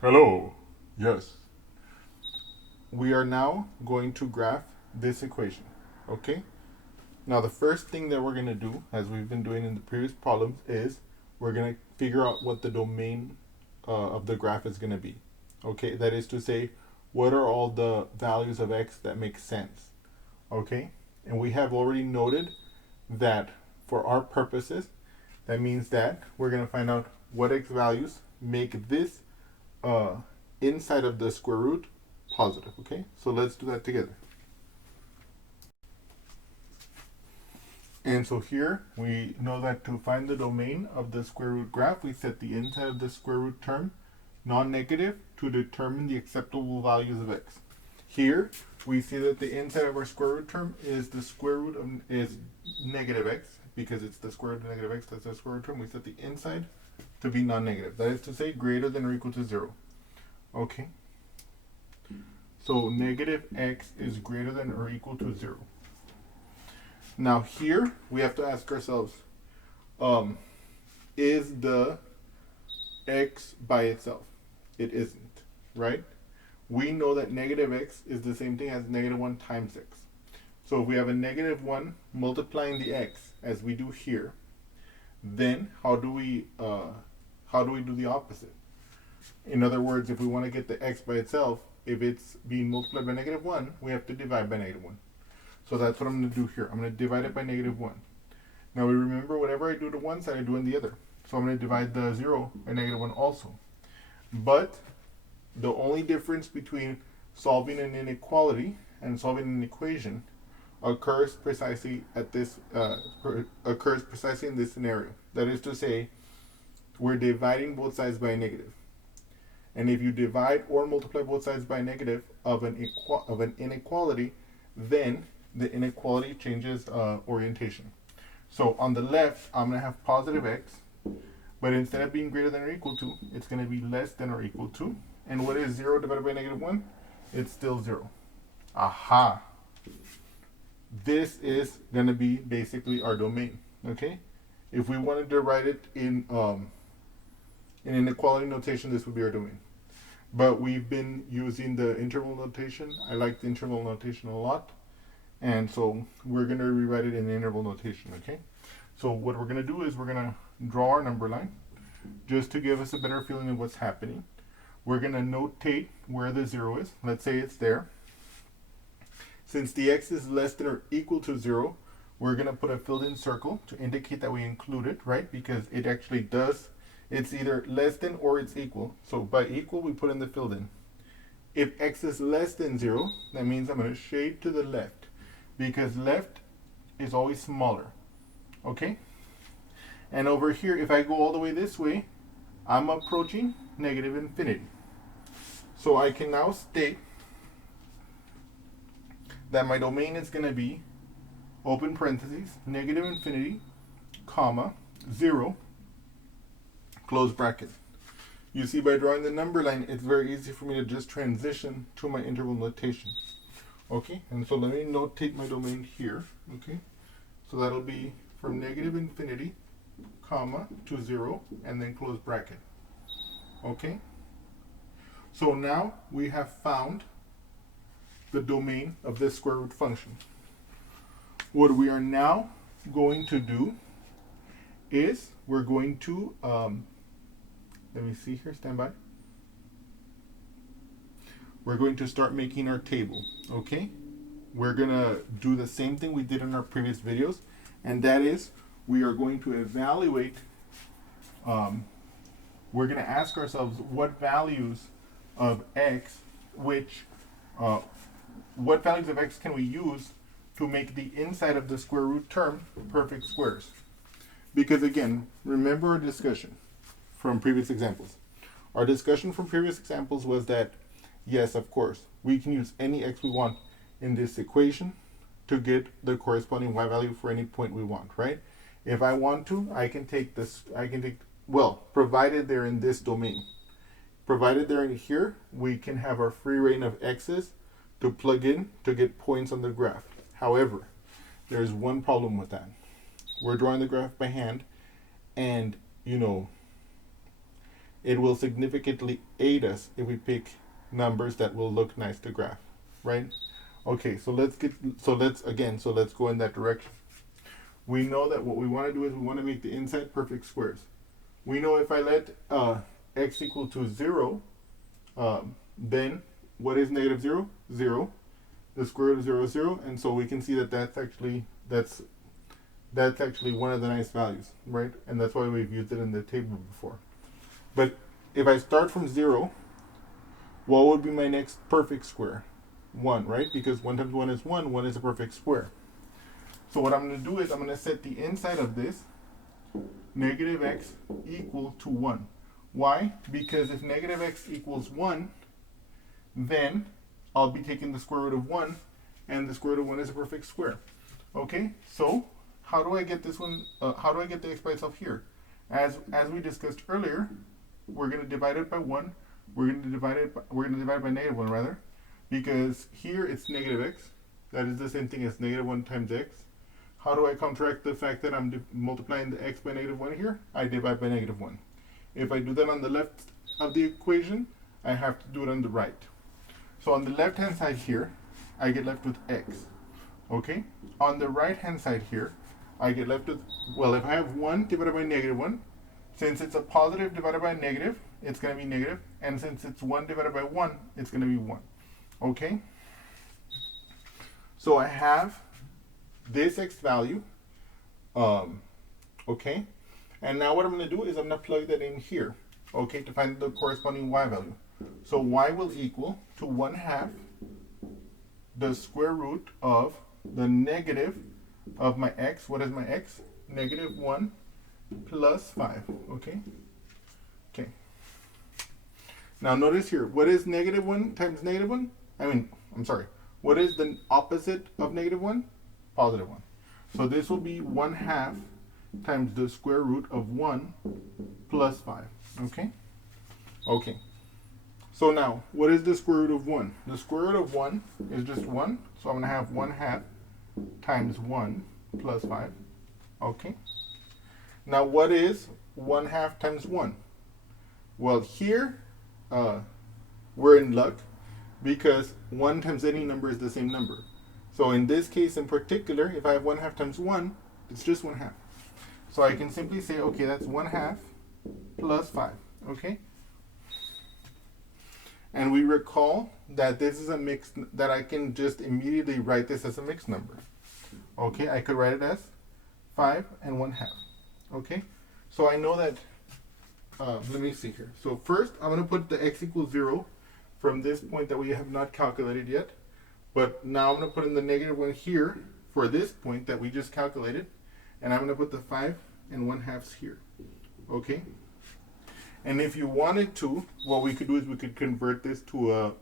Hello. Yes. We are now going to graph this equation. Okay? Now, the first thing that we're going to do, as we've been doing in the previous problems, is we're going to figure out what the domain of the graph is going to be. Okay? That is to say, what are all the values of x that make sense? Okay? And we have already noted that for our purposes, that means that we're going to find out what x values make this uh, inside of the square root positive. Okay, so let's do that together. And so here we know that to find the domain of the square root graph, we set the inside of the square root term non-negative to determine the acceptable values of x. Here we see that the inside of our square root term is the square root of is negative x, because it's the square root of negative x, that's our square root term. We set the inside to be non-negative, that is to say greater than or equal to 0. Okay, so negative x is greater than or equal to 0. Now here we have to ask ourselves, is the x by itself? It isn't, right? We know that negative x is the same thing as negative 1 times x. So if we have a negative 1 multiplying the x, as we do here, then how do we do the opposite? In other words, if we want to get the x by itself, if it's being multiplied by negative 1, we have to divide by negative 1. So that's what I'm going to do here. I'm going to divide it by negative 1. Now we remember, whatever I do to one side, I do on the other. So I'm going to divide the 0 by negative 1 also. But the only difference between solving an inequality and solving an equation occurs precisely in this scenario. That is to say, we're dividing both sides by a negative. And if you divide or multiply both sides by a negative of an inequality, then the inequality changes orientation. So on the left, I'm going to have positive x, but instead of being greater than or equal to, it's going to be less than or equal to. And what is 0 divided by negative 1? It's still 0. Aha! This is going to be basically our domain. Okay? If we wanted to write it in inequality notation, this would be our domain. But we've been using the interval notation. I like the interval notation a lot. And so we're going to rewrite it in interval notation, okay? So what we're going to do is we're going to draw our number line just to give us a better feeling of what's happening. We're going to notate where the 0 is. Let's say it's there. Since the x is less than or equal to 0, we're going to put a filled-in circle to indicate that we include it, right? Because it actually does. It's either less than or it's equal. So by equal, we put in the filled-in. If x is less than 0, that means I'm going to shade to the left, because left is always smaller. Okay? And over here, if I go all the way this way, I'm approaching negative infinity. So I can now state that my domain is going to be, open parentheses, negative infinity, comma, 0, close bracket. You see, by drawing the number line, it's very easy for me to just transition to my interval notation. Okay, and so let me notate my domain here. Okay, so that'll be from negative infinity, comma, to 0, and then close bracket. Okay, so now we have found the domain of this square root function. What we are now going to do is we're going to, let me see here, stand by. We're going to start making our table, okay? We're going to do the same thing we did in our previous videos, and that is we are going to evaluate, we're going to ask ourselves what values of x, what values of x can we use to make the inside of the square root term perfect squares? Because again, remember our discussion from previous examples. Our discussion from previous examples was that, yes, of course, we can use any x we want in this equation to get the corresponding y value for any point we want, right? If I want to, I can take this, well, provided they're in this domain. Provided they're in here, we can have our free reign of x's to plug in to get points on the graph. However, there's one problem with that. We're drawing the graph by hand, and, you know, it will significantly aid us if we pick numbers that will look nice to graph, right? Okay, so let's go in that direction. We know that what we want to do is we want to make the inside perfect squares. We know if I let x equal to 0, then what is negative 0? 0. The square root of 0 is 0, and so we can see that that's actually one of the nice values, right? And that's why we've used it in the table before. But if I start from 0, what would be my next perfect square? 1, right? Because 1 times 1 is 1. 1 is a perfect square. So what I'm going to do is I'm going to set the inside of this negative x equal to 1. Why? Because if negative x equals 1, then I'll be taking the square root of 1, and the square root of 1 is a perfect square. Okay, so how do I get this one? How do I get the x by itself here? As we discussed earlier, we're going to divide it by 1. We're going to divide it by negative 1 rather, because here it's negative x. That is the same thing as negative 1 times x. How do I counteract the fact that I'm multiplying the x by negative 1 here? I divide by negative 1. If I do that on the left of the equation, I have to do it on the right. So on the left-hand side here, I get left with x. Okay? On the right-hand side here, I get left with, well, if I have 1 divided by negative 1, since it's a positive divided by a negative, it's going to be negative. And since it's 1 divided by 1, it's going to be 1. Okay? So I have this x value. Okay? And now what I'm going to do is I'm going to plug that in here. Okay? To find the corresponding y value. So y will equal to 1/2 the square root of the negative of my x. What is my x? Negative 1 plus 5. Okay? Okay. Now notice here, what is negative 1 times negative 1? What is the opposite of negative 1? Positive 1. So this will be 1/2 times the square root of 1 plus 5. Okay? Okay. So now, what is the square root of 1? The square root of 1 is just 1. So I'm going to have 1/2 times 1 plus 5. Okay. Now, what is 1/2 times 1? Well, here, we're in luck because 1 times any number is the same number. So in this case in particular, if I have 1/2 times 1, it's just 1/2. So I can simply say, okay, that's 1/2 plus 5. Okay. And we recall that this is a mixed, that I can just immediately write this as a mixed number. Okay, I could write it as 5 and 1/2. Okay, so I know that, let me see here. So first, I'm going to put the x equals 0 from this point that we have not calculated yet. But now I'm going to put in the negative 1 here for this point that we just calculated. And I'm going to put the 5 and 1/2 here. Okay. And if you wanted to, what we could do is we could convert this to a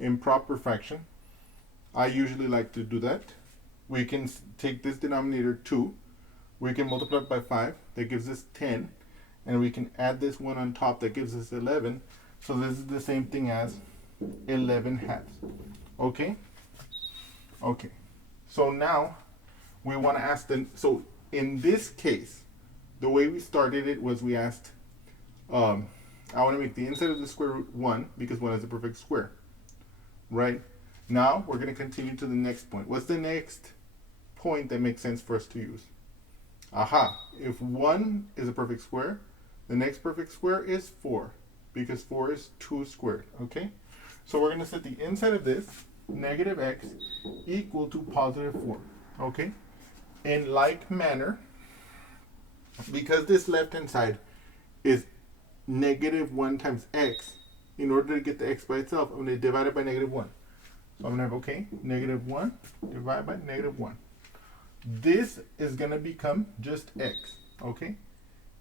improper fraction. I usually like to do that. We can take this denominator 2. We can multiply it by 5. That gives us 10. And we can add this one on top. That gives us 11. So this is the same thing as 11/2. Okay? Okay. So now we want to ask them. So in this case, the way we started it was we asked, I want to make the inside of the square root 1 because 1 is a perfect square. Right? Now we're going to continue to the next point. What's the next point that makes sense for us to use? Aha. If 1 is a perfect square, the next perfect square is 4 because 4 is 2 squared. Okay? So we're going to set the inside of this negative x equal to positive 4. Okay? In like manner, because this left-hand side is negative 1 times x, in order to get the x by itself, I'm going to divide it by negative 1. So I'm going to have, okay, negative 1 divided by negative 1. This is going to become just x, okay?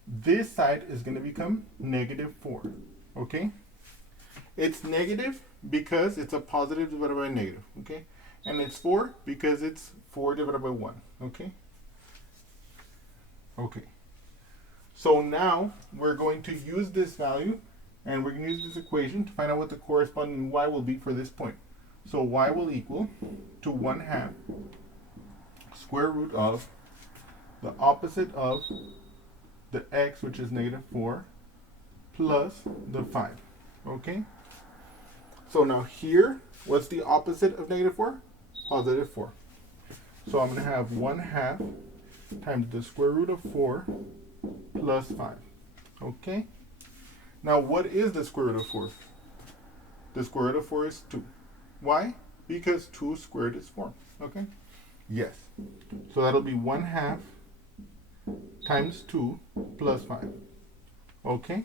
This side is going to become negative 4, okay? It's negative because it's a positive divided by a negative, okay? And it's 4 because it's 4 divided by 1, okay? Okay. So now we're going to use this value and we're going to use this equation to find out what the corresponding y will be for this point. So y will equal to 1/2 square root of the opposite of the x, which is negative 4, plus the 5. Okay? So now here, what's the opposite of negative 4? Positive 4. So I'm going to have 1/2 times the square root of 4 plus 5. Okay? Now what is the square root of 4? The square root of 4 is 2. Why? Because 2 squared is 4. Okay? Yes. So that'll be 1/2 times 2 plus 5. Okay?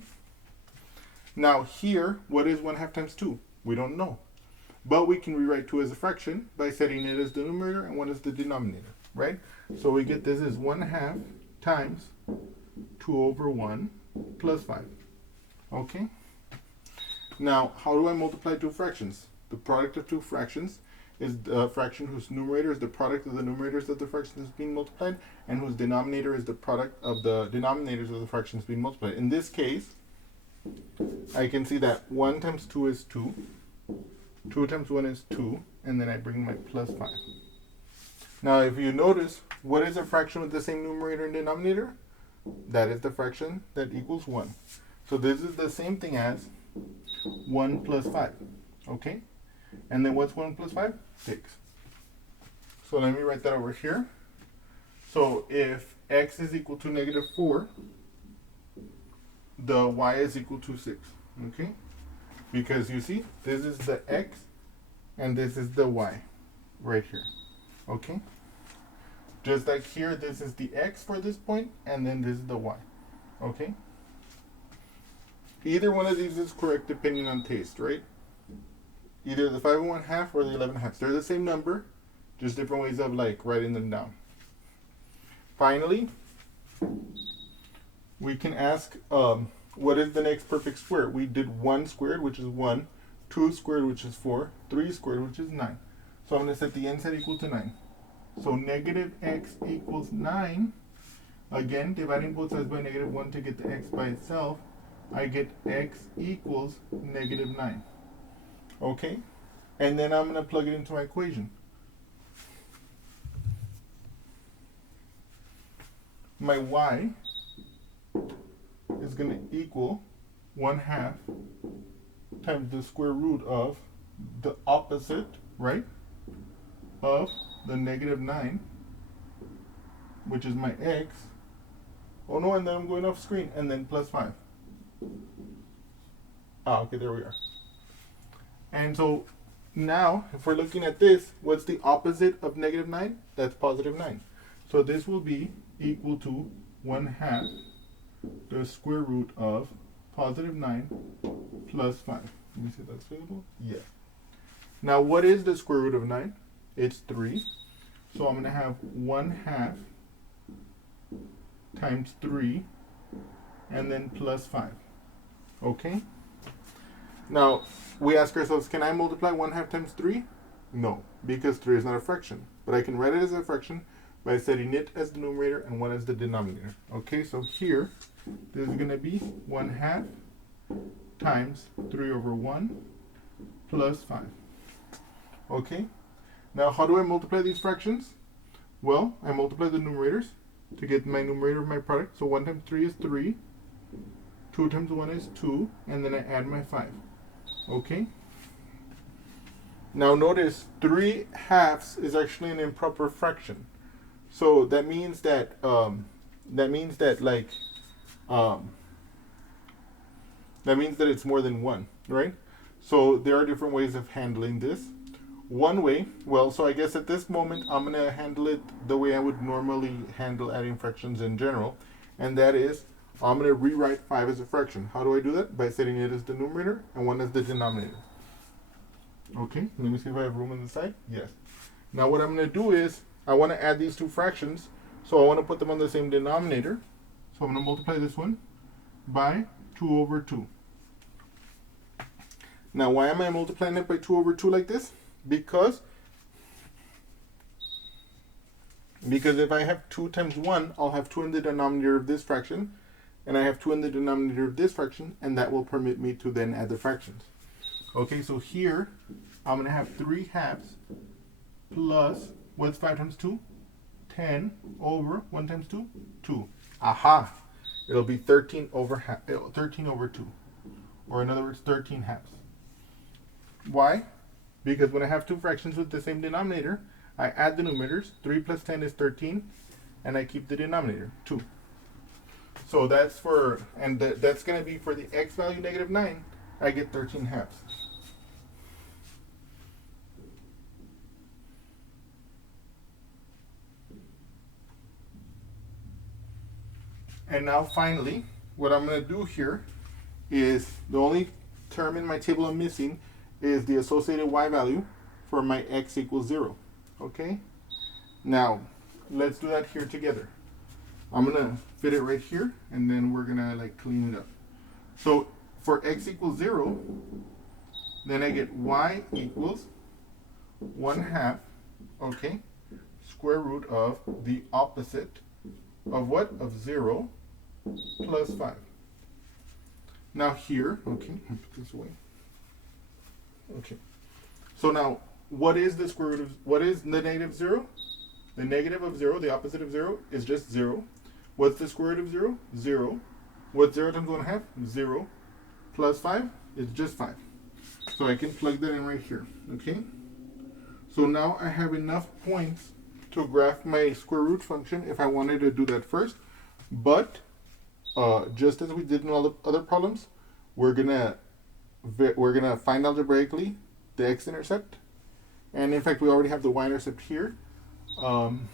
Now here, what is 1/2 times 2? We don't know. But we can rewrite 2 as a fraction by setting it as the numerator and 1 as the denominator, right? So we get this as 1/2 times 2 over 1 plus 5. Okay? Now, how do I multiply two fractions? The product of two fractions is the fraction whose numerator is the product of the numerators of the fraction that's being multiplied, and whose denominator is the product of the denominators of the fractions being multiplied. In this case, I can see that 1 times 2 is 2, 2 times 1 is 2, and then I bring my plus 5. Now, if you notice, what is a fraction with the same numerator and denominator? That is the fraction that equals 1. So this is the same thing as 1 plus 5, okay? And then what's 1 plus 5? 6. So let me write that over here. So if x is equal to negative 4, the y is equal to 6, okay? Because you see, this is the x and this is the y right here, okay? Just like here, this is the x for this point, and then this is the y, okay? Either one of these is correct depending on taste, right? Either the 5 1/2 or the 11 1/2. They're the same number, just different ways of like writing them down. Finally, we can ask what is the next perfect square? We did 1 squared, which is 1, 2 squared, which is 4, 3 squared, which is 9. So I'm going to set the n set equal to 9. So negative x equals 9. Again, dividing both sides by negative 1 to get the x by itself, I get x equals negative 9. Okay? And then I'm going to plug it into my equation. My y is going to equal 1/2 times the square root of the opposite, right, of the negative 9, which is my x. Oh no, and then I'm going off screen, and then plus 5. Ah, okay, there we are. And so now, if we're looking at this, what's the opposite of negative 9? That's positive 9. So this will be equal to 1/2 the square root of positive 9 plus 5. Let me see if that's visible. Yeah. Now, what is the square root of 9? It's 3. So I'm going to have 1/2 times 3 and then plus 5. Okay? Now, we ask ourselves, can I multiply 1/2 times 3? No, because 3 is not a fraction. But I can write it as a fraction by setting it as the numerator and 1 as the denominator. Okay, so here, this is going to be 1/2 times 3 over 1 plus 5. Okay, now how do I multiply these fractions? Well, I multiply the numerators to get my numerator of my product. So 1 times 3 is 3, 2 times 1 is 2, and then I add my 5. Okay? Now notice 3/2 is actually an improper fraction. So that means that it's more than 1, right? So there are different ways of handling this. One way, well, so I guess at this moment I'm going to handle it the way I would normally handle adding fractions in general, and that is I'm going to rewrite 5 as a fraction. How do I do that? By setting it as the numerator and 1 as the denominator. Okay, let me see if I have room on the side. Yes. Now what I'm going to do is I want to add these two fractions, so I want to put them on the same denominator. So I'm going to multiply this one by 2 over 2. Now why am I multiplying it by 2 over 2 like this? Because if I have 2 times 1, I'll have 2 in the denominator of this fraction, and I have 2 in the denominator of this fraction, and that will permit me to then add the fractions. Okay, so here I'm going to have 3/2 plus, what's 5 times 2? 10 over 1 times 2? 2. Aha! It'll be 13 over 2, or in other words, 13 halves. Why? Because when I have two fractions with the same denominator, I add the numerators. 3 plus 10 is 13, and I keep the denominator, 2. So that's for, and that's going to be for the x value -9, I get 13 halves. And now finally, what I'm going to do here is, the only term in my table I'm missing is the associated y value for my x equals 0. Okay? Now, let's do that here together. I'm going to fit it right here, and then we're going to like clean it up. So for x equals 0, then I get y equals 1/2, okay, square root of the opposite of what? Of 0 plus 5. Now here, okay, I'll put this away. Okay. So now, what is the square root of, what is the -0? The negative of 0, the opposite of 0, is just 0. What's the square root of 0? 0. What's 0 times 1/2? 0. Plus 5 is just 5. So I can plug that in right here, okay? So now I have enough points to graph my square root function if I wanted to do that first. But just as we did in all the other problems, we're gonna find algebraically the x-intercept, and in fact we already have the y-intercept here, and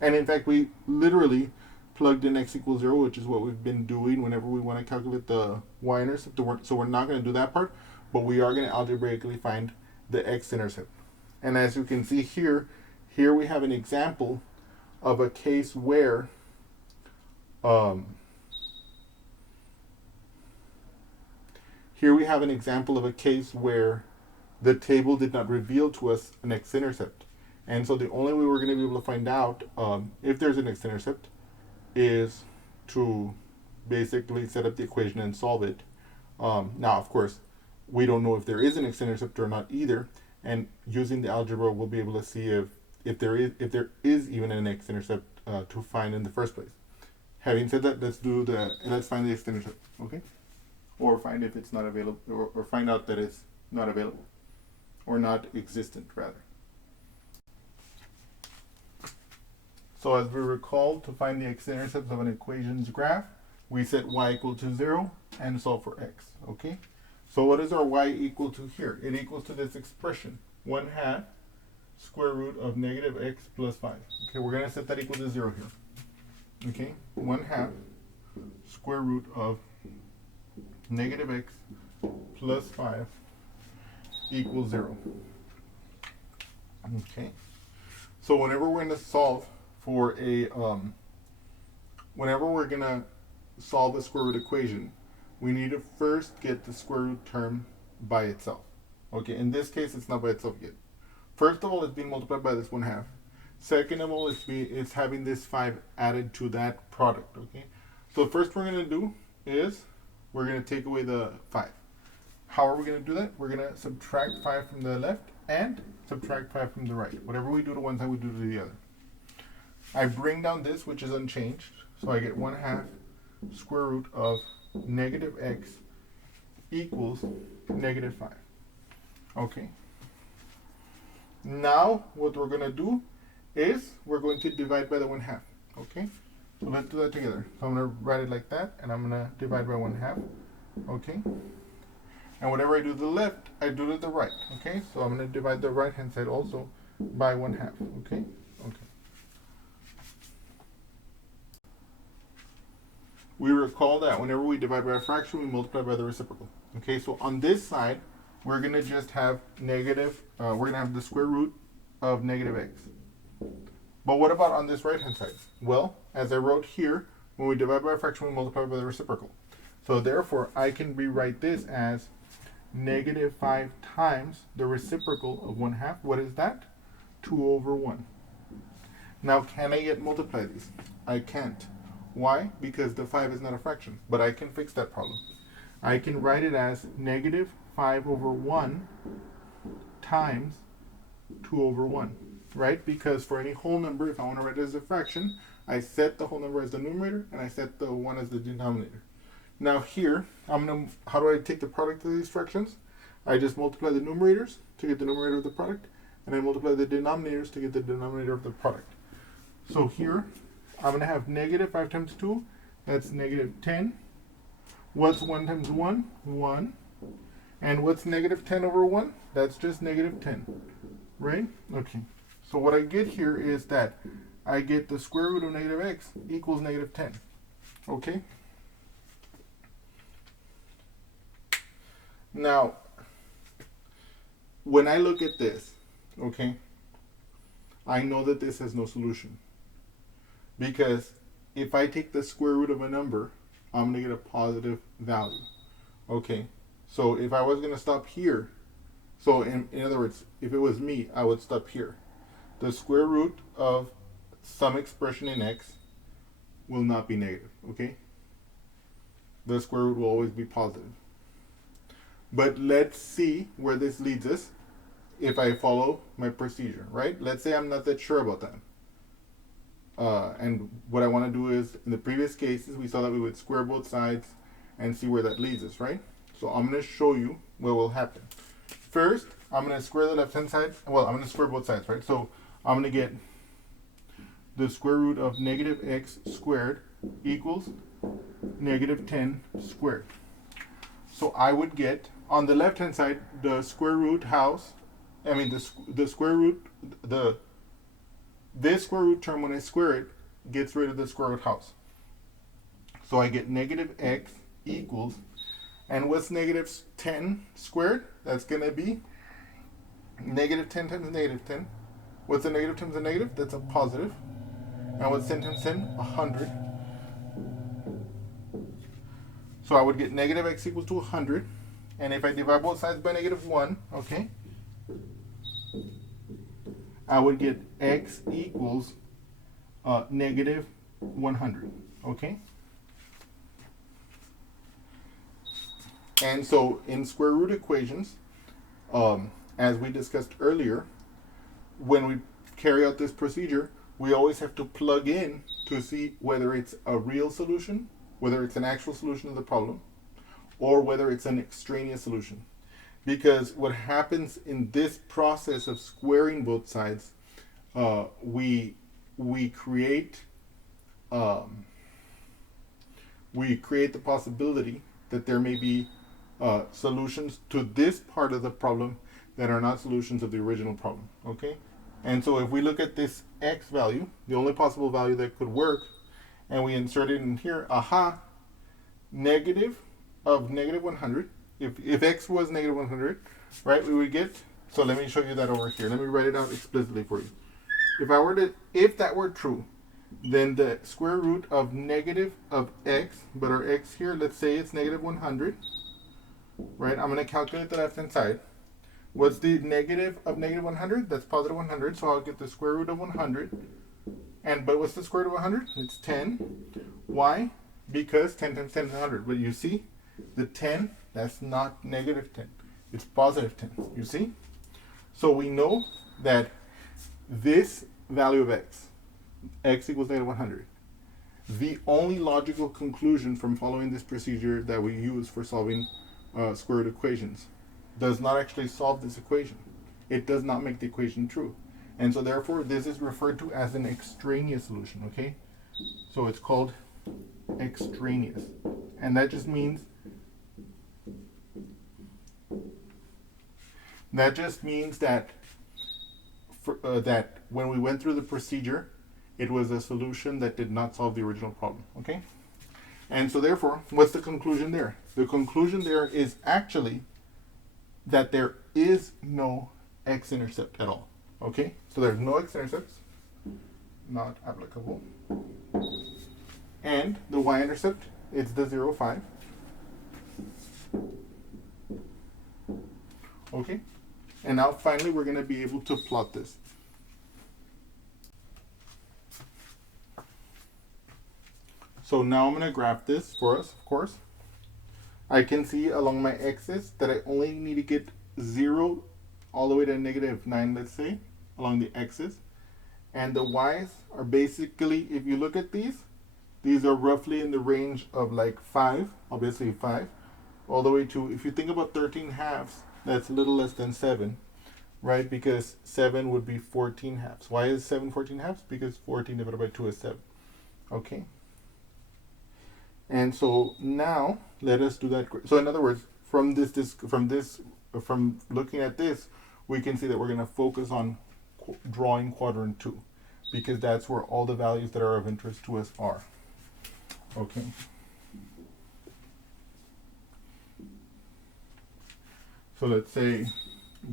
in fact we literally plugged in x equals 0, which is what we've been doing whenever we want to calculate the y-intercept. So we're not going to do that part, but we are going to algebraically find the x-intercept. And as you can see here we have an example of a case where the table did not reveal to us an x-intercept. And so the only way we're going to be able to find out if there's an x-intercept is to basically set up the equation and solve it. Now, of course, we don't know if there is an x-intercept or not either, and using the algebra, we'll be able to see if there is even an x-intercept to find in the first place. Having said that, let's find the x-intercept, okay? Or find if it's not available, or find out that it's not available, or not existent rather. So as we recall, to find the x-intercepts of an equation's graph, we set y equal to 0 and solve for x, okay? So what is our y equal to here? It equals to this expression, 1/2 square root of -x plus 5. Okay, we're going to set that equal to 0 here. Okay, 1/2 square root of -x plus 5 equals 0. Okay, so whenever we're going to solve for whenever we're going to solve a square root equation, we need to first get the square root term by itself. Okay, in this case, it's not by itself yet. First of all, it's being multiplied by this 1/2. Second of all, it's having this 5 added to that product. Okay, so the first we're going to do is we're going to take away the 5. How are we going to do that? We're going to subtract 5 from the left and subtract 5 from the right. Whatever we do to one side, we do to the other. I bring down this, which is unchanged, so I get 1/2 square root of -x equals -5. Okay. Now what we're going to do is we're going to divide by the 1/2. Okay. So let's do that together. So I'm going to write it like that, and I'm going to divide by 1/2. Okay. And whatever I do to the left, I do to the right. Okay. So I'm going to divide the right hand side also by 1/2. Okay. Okay. We recall that whenever we divide by a fraction, we multiply by the reciprocal. Okay, so on this side, we're going to just have we're going to have the square root of -x. But what about on this right-hand side? Well, as I wrote here, when we divide by a fraction, we multiply by the reciprocal. So therefore, I can rewrite this as -5 times the reciprocal of 1/2. What is that? 2/1. Now, can I yet multiply these? I can't. Why? Because the 5 is not a fraction, but I can fix that problem. I can write it as -5/1 times 2/1, right? Because for any whole number, if I want to write it as a fraction, I set the whole number as the numerator, and I set the 1 as the denominator. Now here, how do I take the product of these fractions? I just multiply the numerators to get the numerator of the product, and I multiply the denominators to get the denominator of the product. So here, I'm going to have negative 5 times 2, that's negative 10. What's 1 times 1? 1. And what's negative 10 over 1? That's just negative 10, right? Okay. So what I get here is that I get the square root of negative x equals negative 10. Okay? Now, when I look at this, okay, I know that this has no solution. Because if I take the square root of a number, I'm going to get a positive value. Okay? So if I was going to stop here, so in other words, if it was me, I would stop here. The square root of some expression in x will not be negative, okay? The square root will always be positive. But let's see where this leads us if I follow my procedure, right? Let's say I'm not that sure about that. And what I want to do is, in the previous cases, we saw that we would square both sides and see where that leads us, right? So I'm going to show you what will happen. First, I'm going to square the left-hand side. Well, I'm going to square both sides, right? So I'm going to get the square root of negative x squared equals negative 10 squared. So I would get, on the left-hand side, the square root the square root, this square root term, when I square it, gets rid of the square root house. So I get negative x equals, and what's negative 10 squared? That's going to be negative 10 times negative 10. What's a negative times a negative? That's a positive. And what's 10 times 10? 100. So I would get negative x equals to 100. And if I divide both sides by negative 1, okay, I would get x equals negative 100, okay? And so in square root equations, as we discussed earlier, when we carry out this procedure, we always have to plug in to see whether it's a real solution, whether it's an actual solution of the problem, or whether it's an extraneous solution. Because what happens in this process of squaring both sides, we create the possibility that there may be solutions to this part of the problem that are not solutions of the original problem, okay? And so if we look at this x value, the only possible value that could work, and we insert it in here, negative of negative 100, if x was negative 100, right, we would get, so let me show you that over here. Let me write it out explicitly for you. If that were true, then the square root of negative of x, but our x here, let's say it's negative 100, right? I'm going to calculate the left-hand side. What's the negative of negative 100? That's positive 100, so I'll get the square root of 100. But what's the square root of 100? It's 10. Why? Because 10 times 10 is 100. But you see, the 10, that's not negative 10. It's positive 10. You see? So we know that this value of x equals negative 100. The only logical conclusion from following this procedure that we use for solving square root equations does not actually solve this equation. It does not make the equation true. And so therefore, this is referred to as an extraneous solution, okay? So it's called extraneous. And that just means that that when we went through the procedure, it was a solution that did not solve the original problem, okay? And so therefore, what's the conclusion there? The conclusion there is actually that there is no x-intercept at all, okay? So there's no x-intercepts, not applicable. And the y-intercept, it's the 0, 5. Okay? And now finally we're going to be able to plot this. So now I'm going to graph this for us, of course. I can see along my axis that I only need to get 0 all the way to negative 9, let's say, along the axis. And the y's are basically, if you look at these are roughly in the range of like 5, obviously 5, all the way to, if you think about 13 halves, that's a little less than 7, right? Because 7 would be 14 halves. Why is 7 14 halves? Because 14 divided by 2 is 7. Okay? And so now let us do that. So in other words, from looking at this, we can see that we're going to focus on drawing quadrant 2, because that's where all the values that are of interest to us are. Okay. So let's say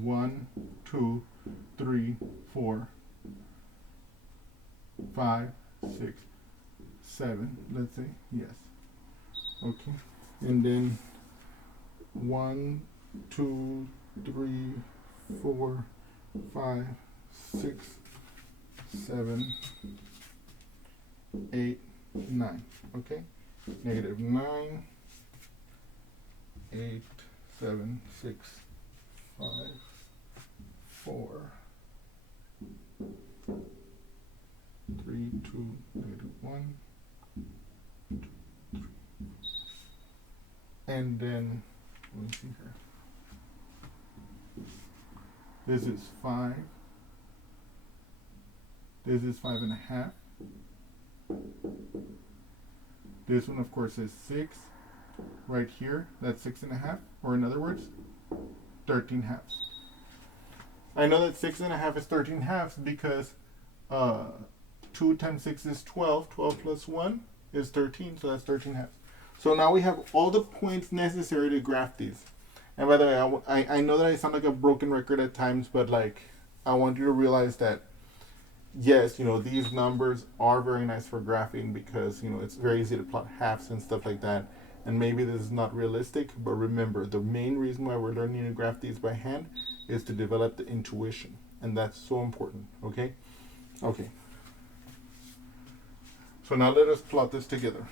1, 2, 3, 4, 5, 6, 7. Let's say, yes. Okay. And then 1, 2, 3, 4, 5, 6, 7, 8, 9. Okay. Negative 9, 8, 7, 6, 5, 4, 3, 2, negative 1, 2, 3. And then, let me see here. This is 5. This is 5.5. This one, of course, is 6. Right here, that's 6.5. Or in other words, 13 halves. I know that 6.5 is 13 halves because 2 times 6 is 12. 12 plus 1 is 13, so that's 13 halves. So now we have all the points necessary to graph these. And by the way, I know that I sound like a broken record at times, but like, I want you to realize that, yes, these numbers are very nice for graphing because, it's very easy to plot halves and stuff like that. And maybe this is not realistic, but remember, the main reason why we're learning to graph these by hand is to develop the intuition. And that's so important, okay? Okay. So now let us plot this together.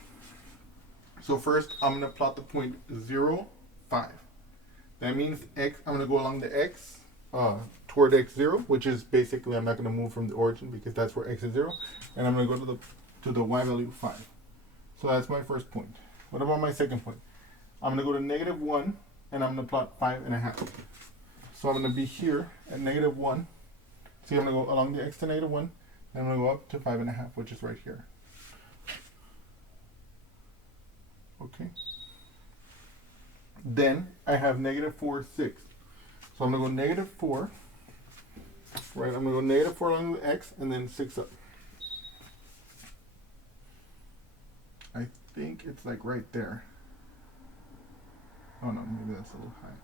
So first, I'm going to plot the point 0, 5. That means x, I'm going to go along the x toward x0, which is basically, I'm not going to move from the origin because that's where x is 0. And I'm going to go to the y value 5. So that's my first point. What about my second point? I'm going to go to negative 1, and I'm going to plot 5.5. So I'm going to be here at negative 1. See, I'm going to go along the x to negative 1, and I'm going to go up to 5.5, which is right here. Okay. Then I have negative 4, 6. So I'm going to go negative 4. Right, I'm going to go negative 4 along the x, and then 6 up. I think it's like right there. Oh no, maybe that's a little high.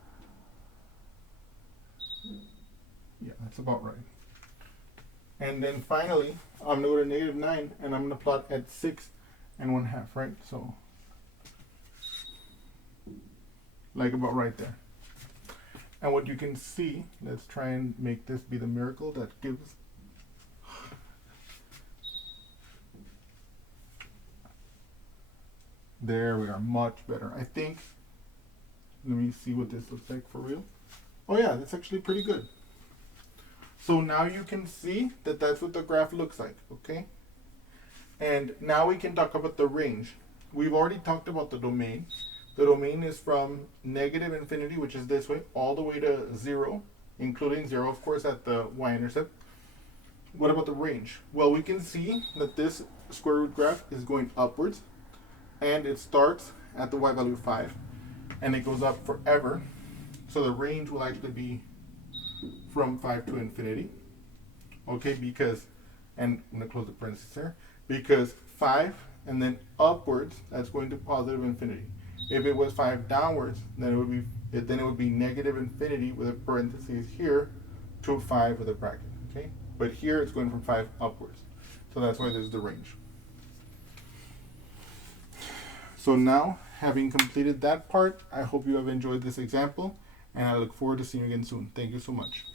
Yeah, that's about right. And then finally, I'm going to go to negative 9, and I'm going to plot at 6 and 1/2, right? So, like about right there. And what you can see, let's try and make this be the miracle that gives. There we are, much better. I think, let me see what this looks like for real. Oh yeah, that's actually pretty good. So now you can see that that's what the graph looks like, okay? And now we can talk about the range. We've already talked about the domain. The domain is from negative infinity, which is this way, all the way to 0, including 0, of course, at the y-intercept. What about the range? Well, we can see that this square root graph is going upwards, and it starts at the y value 5, and it goes up forever. So the range will actually be from 5 to infinity. Okay, because, and I'm going to close the parentheses here, because 5 and then upwards, that's going to positive infinity. If it was 5 downwards, then it would be negative infinity with a parentheses here to 5 with a bracket. Okay, but here it's going from 5 upwards, so that's why this is the range. So now, having completed that part, I hope you have enjoyed this example, and I look forward to seeing you again soon. Thank you so much.